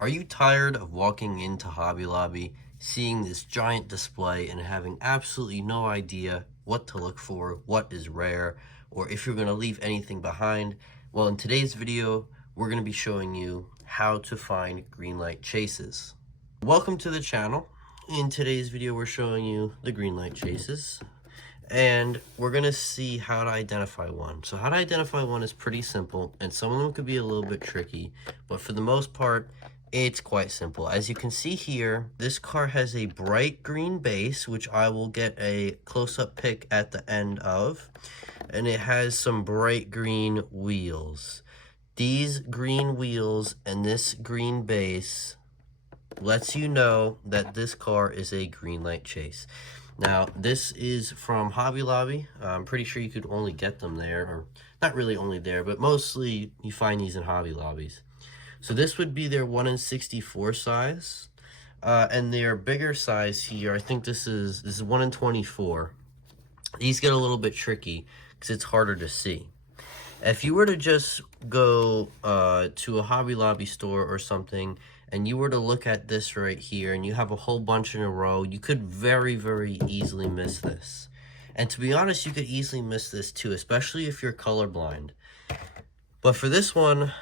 Are you tired of walking into Hobby Lobby, seeing this giant display and having absolutely no idea what to look for, what is rare, or if you're going to leave anything behind? Well, in today's video, we're going to be showing you how to find Greenlight chases. Welcome to the channel. In today's video, we're showing you the Greenlight chases, and we're going to see how to identify one. So how to identify one is pretty simple, and some of them could be a little bit tricky, but for the most part, it's quite simple. As you can see here, this car has a bright green base, which I will get a close-up pic at the end of, and it has some bright green wheels. These green wheels and this green base lets you know that this car is a Greenlight chase. Now, this is from Hobby Lobby. I'm pretty sure you could only get them there, or not really only there, but mostly you find these in Hobby Lobbies. So this would be their 1 in 64 size, and their bigger size here, I think this is 1 in 24. These get a little bit tricky because it's harder to see. If you were to just go to a Hobby Lobby store or something, and you were to look at this right here, and you have a whole bunch in a row, you could very, very easily miss this. And to be honest, you could easily miss this too, especially if you're colorblind. But for this one,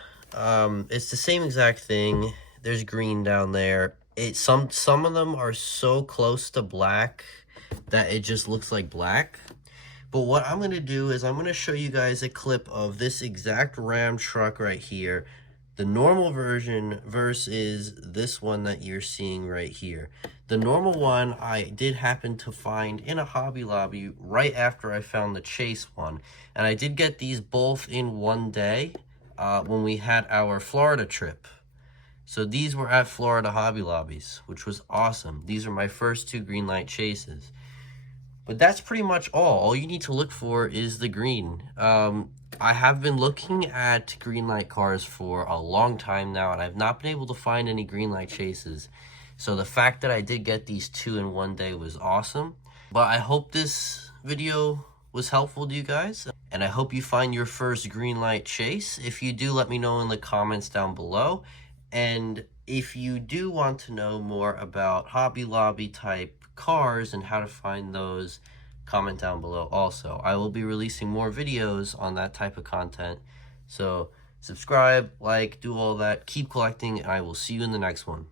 it's the same exact thing. There's green down there. Some of them are so close to black that it just looks like black. But what I'm going to do is I'm going to show you guys a clip of this exact Ram truck right here, the normal version versus this one that you're seeing right here. The normal one I did happen to find in a Hobby Lobby right after I found the Chase one. And I did get these both in one day when we had our Florida trip. So these were at Florida Hobby Lobbies, which was awesome. These are my first two Greenlight chases. But that's pretty much all. All you need to look for is the green. I have been looking at Greenlight cars for a long time now, and I've not been able to find any Greenlight chases. So the fact that I did get these two in one day was awesome. But I hope this video was helpful to you guys, and I hope you find your first Greenlight chase. If you do, let me know in the comments down below. And if you do want to know more about Hobby Lobby type cars and how to find those, comment down below also. I will be releasing more videos on that type of content. So subscribe, like, do all that, keep collecting, and I will see you in the next one.